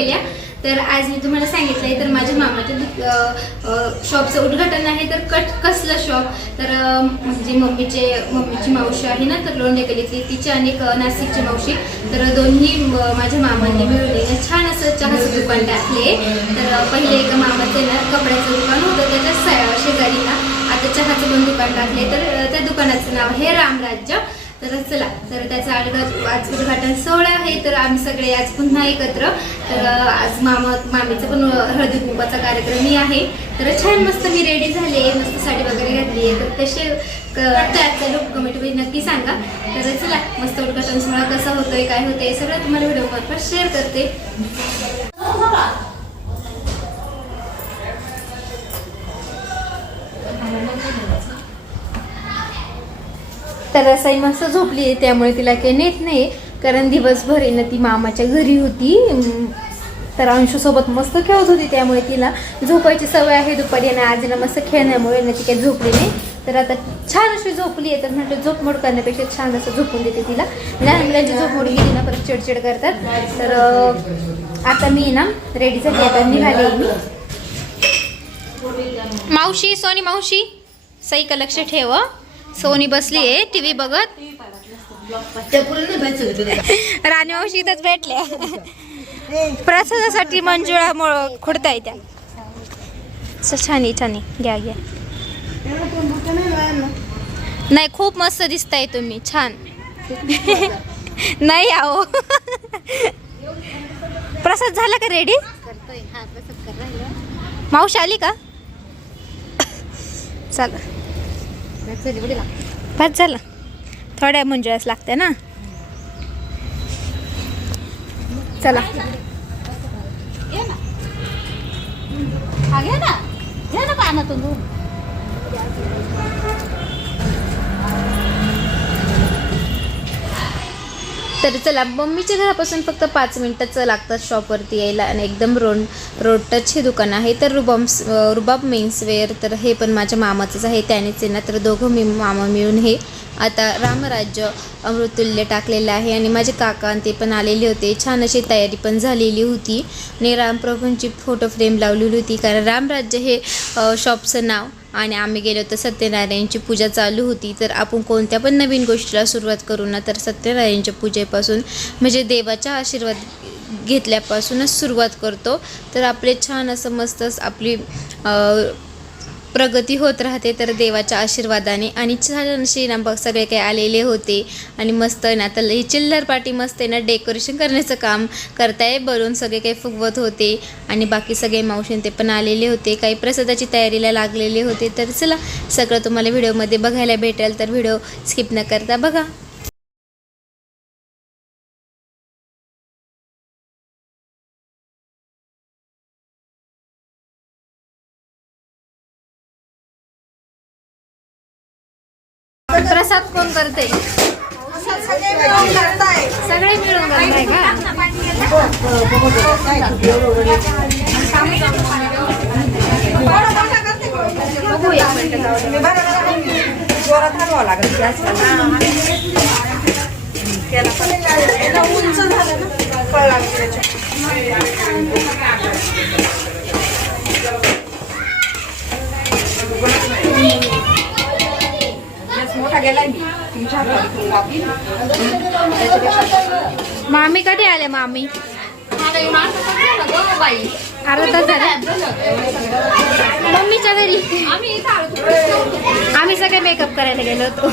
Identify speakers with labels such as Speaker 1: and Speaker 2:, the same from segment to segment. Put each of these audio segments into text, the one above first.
Speaker 1: Ready तर आज मी तुम्हाला सांगितलंय तर माझ्या मामाच्या शॉपचं उद्घाटन आहे. तर कट कसलं शॉप तर म्हणजे मम्मीचे मम्मीची मावशी आहे ना तर लोंढेकलीतली तिची आणि नाशिकची मावशी. तर दोन्ही माझ्या मामांनी मिळवलेलं छान असं चहाचं दुकान टाकले. तर पहिले एका मामाचं ना कपड्याचं दुकान होतं त्याच्या शेजारी ना आता चहाचं पण दुकान टाकले. तर त्या दुकानाचं नाव आहे रामराज्य. तर चला तर त्याचा आज आज उद्घाटन सोहळा आहे तर आम्ही सगळे आज पुन्हा एकत्र. तर आज मामा मामीचं पण हळदी कुंकवाचा कार्यक्रमही आहे. तर छान मस्त मी रेडी झाली आहे मस्त साडी वगैरे घातली आहे. तर तसे त्याचा लोक कमेंटमध्ये नक्की सांगा. तर चला मस्त उद्घाटन सोहळा कसा होतोय काय होतंय सगळं तुम्हाला व्हिडिओ शेअर करते. तर रसाई मस्त झोपली आहे त्यामुळे तिला काही नेत नाही. कारण दिवसभर आहे ना ती मामाच्या घरी होती. तर अंशूसोबत मस्त खेळत होती त्यामुळे तिला झोपायची सवय आहे. दुपारी आणि आज ना मस्त खेळण्यामुळे ना ती काही झोपली नाही. तर आता छान अशी झोपली आहे तर म्हटलं झोपमोड करण्यापेक्षा छान असं झोपून देते तिला. लहान मुलांची झोपमोड गेली ना परत चिडचिड करतात. तर आता मी ना रेडी झाली आता निघाली मी. मावशी सोनी मावशी सई का लक्ष ठेव हं. सोनी बसली आहे टीव्ही बघत. राणी मावशी इथंच भेटल्या. प्रसादासाठी मंजुळा मुळ खुडताय त्या. स- छान आहे छान. आहे घ्या घ्या. नाही खूप मस्त दिसताय तुम्ही. छान. नाही आहो. प्रसाद झाला का रेडी मावशी आली का? चला. बस झालं थोड्या मंजुळाच लागते ना? चला.
Speaker 2: घे ना. घे ना पानातून.
Speaker 1: तर चला मम्मीच्या घरापासून फक्त पाच मिनटाचं लागतात शॉपवरती यायला आणि एकदम रोड रोड टच हे दुकान आहे. तर रुबाब रुबाब मेन्सवेअर तर हे पण माझ्या मामाचंच आहे. त्यानेच आहे ना तर दोघं मी मामा मिळून हे आता रामराज्य अमृतुल्य टाकलेलं आहे आणि माझे काका ते पण आलेले होते. छान अशी तयारी पण झालेली होती. आणि रामप्रभूंची फोटो फ्रेम लावलेली होती कारण रामराज्य हे शॉपचं नाव आणि आम्ही गेलो तर सत्यनारायणची पूजा चालू होती तर आपण कोणत्या पण नवीन गोष्टीला सुरुवात करू ना तर सत्यनारायणच्या पूजेपासून म्हणजे देवाचा आशीर्वाद घेतल्यापासूनच सुरुवात करतो. तर आपले छान असं मस्त आपली प्रगती होत राहते तर देवाच्या आशीर्वादाने. आणि छान असे ना बघ सगळे काही आलेले होते. आणि मस्त आहे ना आता ही चिल्लर पार्टी मस्त आहे ना डेकोरेशन करण्याचं काम करताय. बलून सगळे काही फुगवत होते. आणि बाकी सगळे मावशीन ते पण आलेले होते. काही प्रसादाची तयारीला लागलेले होते. तर चला सगळं तुम्हाला व्हिडिओमध्ये बघायला भेटेल. तर व्हिडिओ स्किप न करता बघा. प्रसाद कोण करते? सगळे मिळून करताय का? बघूया.
Speaker 3: जोरात लागेल उंच झालं ना?
Speaker 1: मामी कधी आले मामी? अर्धा तास झाला. मम्मीच्या घरी. आम्ही सगळे मेकअप करायला गेलो होतो.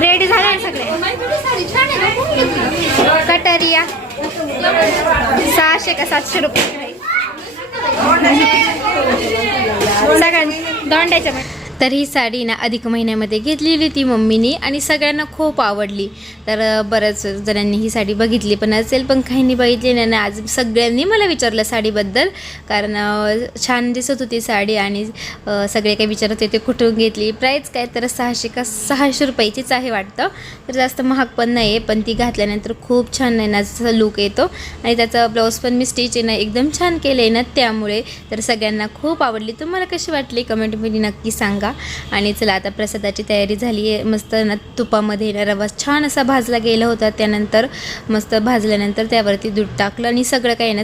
Speaker 1: रेडी झाले सगळे? कटारिया. सहाशे का सातशे रुपये. सगळ्यांनी दोंड्याच्या तर ही साडी ना अधिक महिन्यामध्ये घेतलेली ती मम्मीनी आणि सगळ्यांना खूप आवडली. तर बऱ्याच जणांनी ही साडी बघितली पण असेल पण काहींनी बघितली नाही ना आज सगळ्यांनी मला विचारलं साडीबद्दल. कारण छान दिसत होती साडी आणि सगळे काही विचारत होते कुठून घेतली? प्राईस काय? तर सहाशे का सहाशे रुपयाचीच आहे वाटतं. तर जास्त महाग पण नाही आहे पण ती घातल्यानंतर खूप छान आहे ना जसा लुक येतो. आणि त्याचा ब्लाऊज पण मी स्टिच आहे ना एकदम छान केलं आहे ना त्यामुळे. तर सगळ्यांना खूप आवडली. तुम्हाला कशी वाटली? कमेंटमध्ये नक्की सांगा. सांगा. आणि चला आता प्रसादाची तयारी झाली आहे. मस्त ना तुपामध्ये ना रवा छान असा भाजला गेला होता. त्यानंतर मस्त भाजल्यानंतर त्यावरती दूध टाकलं आणि सगळं काही ना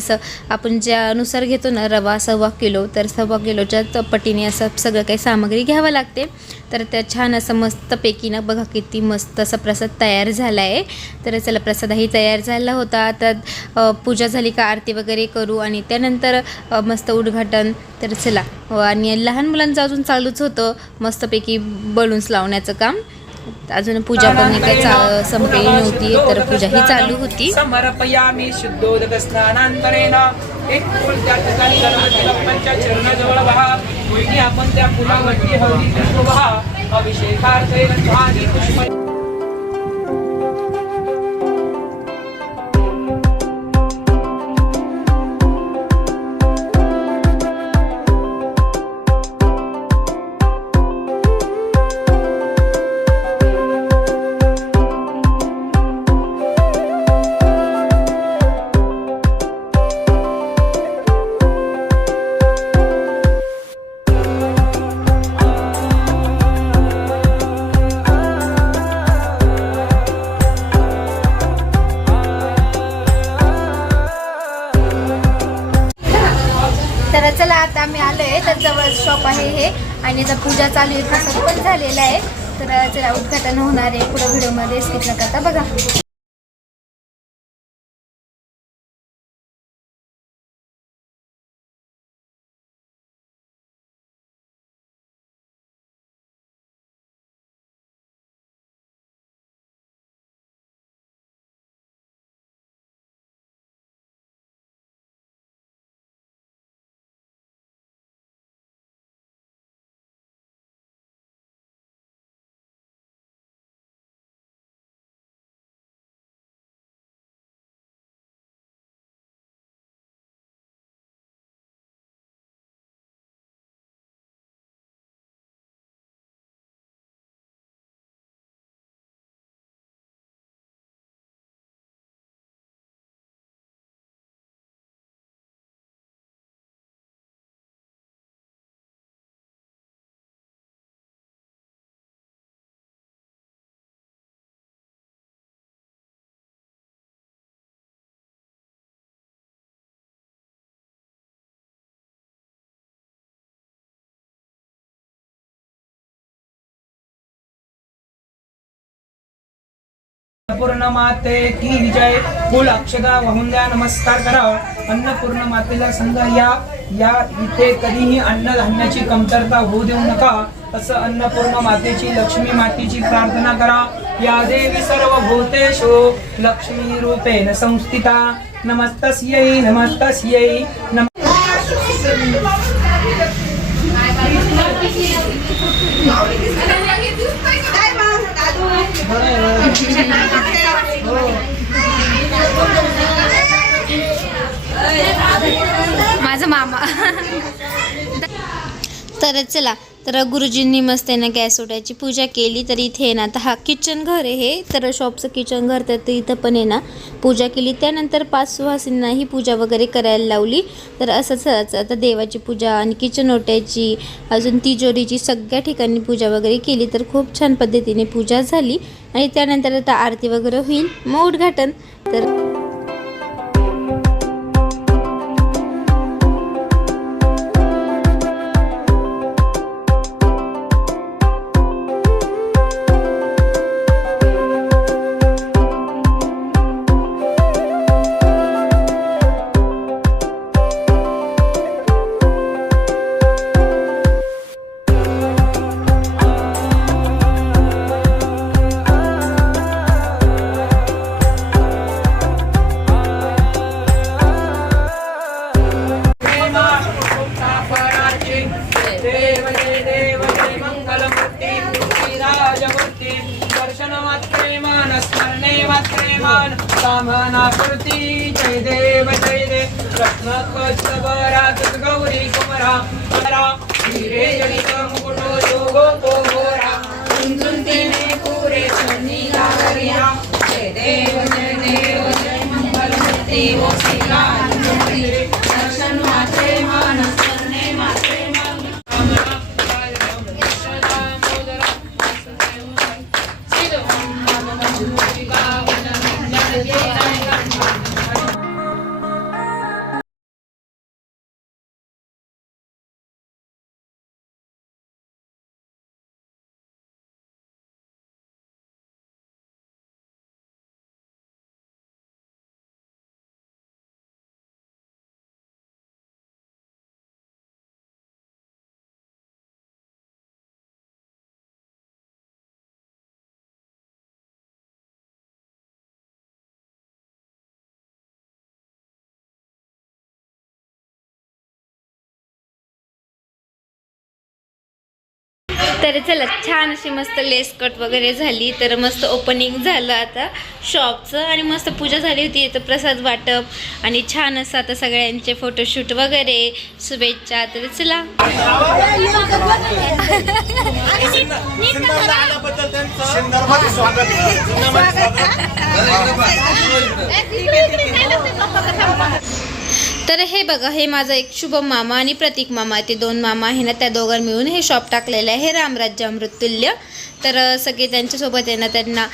Speaker 1: आपण ज्यानुसार घेतो ना रवा सव्वा किलो तर सव्वा किलोच्या त- पटीने असं सगळं काही सामग्री घ्यावं लागते. तर त्या छान असं मस्तपैकी ना बघा किती मस्त असा प्रसाद तयार झाला आहे तर चला प्रसादही तयार झाला होता. तर पूजा झाली का आरती वगैरे करू आणि त्यानंतर मस्त उद्घाटन. तर चला आणि लहान मुलांचं अजून चालूच होतं. मस्तपैकी बलून्स लावण्याचं काम. अजून पूजा पण काही चा संपलेली नव्हती तर पूजा ही चालू होती.
Speaker 4: समर्पयामी शुद्धोदक स्नानांतरेण एक फुल त्या ठिकाणी गणपतीला पंचचरणाजवळ वहा मुलगी आपण त्या फुलावरती हळदी कुंकू वहा अभिषेकार्थे पुष्प
Speaker 1: आहे हे. आणि आता पूजा चालू आहे प्रसाद पण झालेला आहे. तर चला उद्घाटन होणार आहे पुढे व्हिडिओमध्ये. स्किप न करता बघा.
Speaker 4: अन्नपूर्ण माते की विजय. फुल अक्षदा वाहून द्या नमस्कार करा. अन्नपूर्ण मातेला सांगा या या इथे कधीही अन्नधान्याची कमतरता होऊ देऊ नका. असं अन्नपूर्ण मातेची लक्ष्मी मातेची प्रार्थना करा. या देवी सर्व भूतेषु लक्ष्मी रूपेण संस्थिता. नमस्तस्यै नमस्तस्यै नम
Speaker 1: माझा मामा तर चला तर गुरुजींनी मस्त आहे ना गॅस ओट्याची पूजा केली तर इथे आहे ना आता हा किचन घर आहे हे तर शॉपचं किचन घर तर इथं पण आहे ना पूजा केली. त्यानंतर पाच सुहासींना ही पूजा वगैरे करायला लावली. तर असंच आता देवाची पूजा आणि किचन ओट्याची अजून तिजोरीची सगळ्या ठिकाणी पूजा वगैरे केली तर खूप छान पद्धतीने पूजा झाली. आणि त्यानंतर आता आरती वगैरे होईल. मग उद्घाटन. तर
Speaker 4: दर्शन स्मरणे मात्रे कामनाकृती जय देव जय देव रत्नकस्तबरात गौरी कुमरा कुमरा. हिरे जनित मुकुटो योगो तो गोरा झुंझुंतीने पुरे चन्नी गागरिया जय देव जय देव जय मंगल मंगलमूर्ती ओ श्रीराजमूर्ती
Speaker 1: तर चला छान अशी मस्त लेस कट वगैरे झाली. तर मस्त ओपनिंग झालं आता शॉपचं आणि मस्त पूजा झाली होती. तर प्रसाद वाटप आणि छान असं आता सगळ्यांचे फोटोशूट वगैरे शुभेच्छा. तर चला.
Speaker 5: स्वागत
Speaker 1: तर हे बघा हे माझा एक शुभम मामा आणि प्रतीक मामा ते दोन मामा आहे ना त्या दोघां मिळून हे शॉप टाकलेलं आहे. रामराज्य अमृतुल्य तर सगळे त्यांच्यासोबत आहे ना त्यांना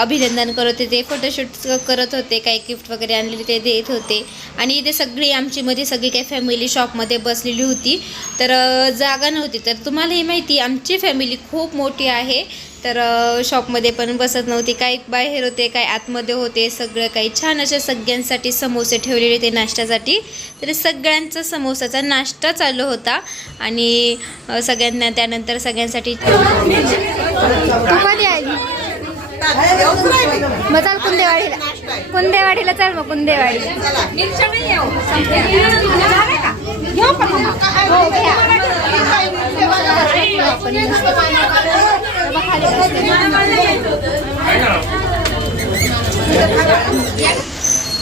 Speaker 1: अभिनंदन करत होते. ते फोटोशूट करत होते काही गिफ्ट वगैरे आणलेले ते देत होते. आणि इथे सगळी आमची मध्ये सगळी काही फॅमिली शॉपमध्ये बसलेली होती. तर जागा नव्हती. तर तुम्हाला ही माहिती आमची फॅमिली खूप मोठी आहे. तर शॉपमध्ये पण बसत नव्हती. काही बाहेर होते काही आतमध्ये होते सगळं काही छान अशा सगळ्यांसाठी समोसे ठेवलेले ते नाश्त्यासाठी. तर सगळ्यांचा समोसाचा नाश्ता चालू होता आणि सगळ्यांना त्यानंतर सगळ्यांसाठी तू कधी आली मग चाल कुंदेवाडीला. कुंदेवाडीला चाल मग कुंदेवाडी. हो,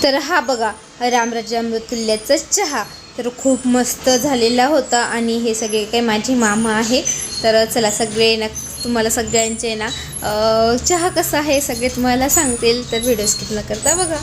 Speaker 1: तर हा बघा रामराज अमृतुल्याचा चहा. तर खूप मस्त झालेला होता आणि हे सगळे काही माझे मामा आहे. तर चला सगळे ना तुम्हाला सगळ्यांचे ना चहा कसा आहे सगळे तुम्हाला सांगतील तर व्हिडिओ स्किप न करता बघा.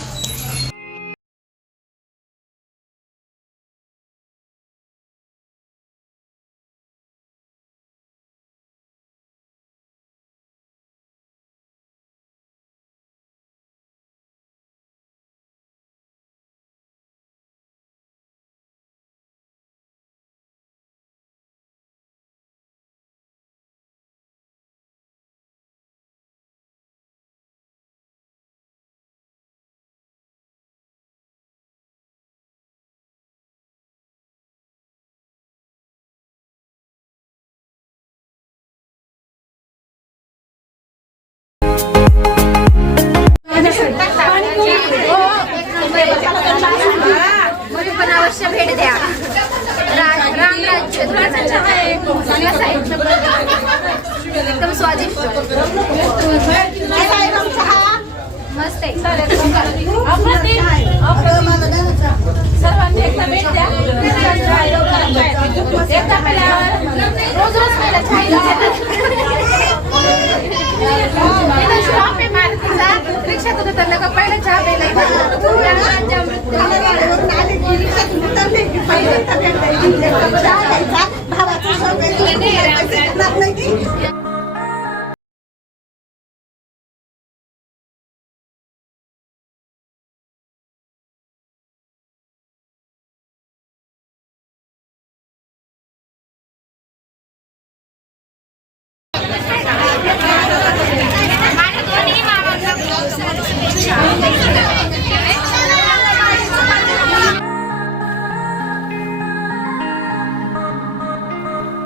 Speaker 2: सर्वांनी एकदा भेट द्या. एकदा पेल्यावर रोज रोज प्यायला चहा मारुतीचा. रिक्षात होतं तर लोक पहिलं चहा प्यायला
Speaker 1: माझ्या दोन्ही मामांना खूप साऱ्या शुभेच्छा.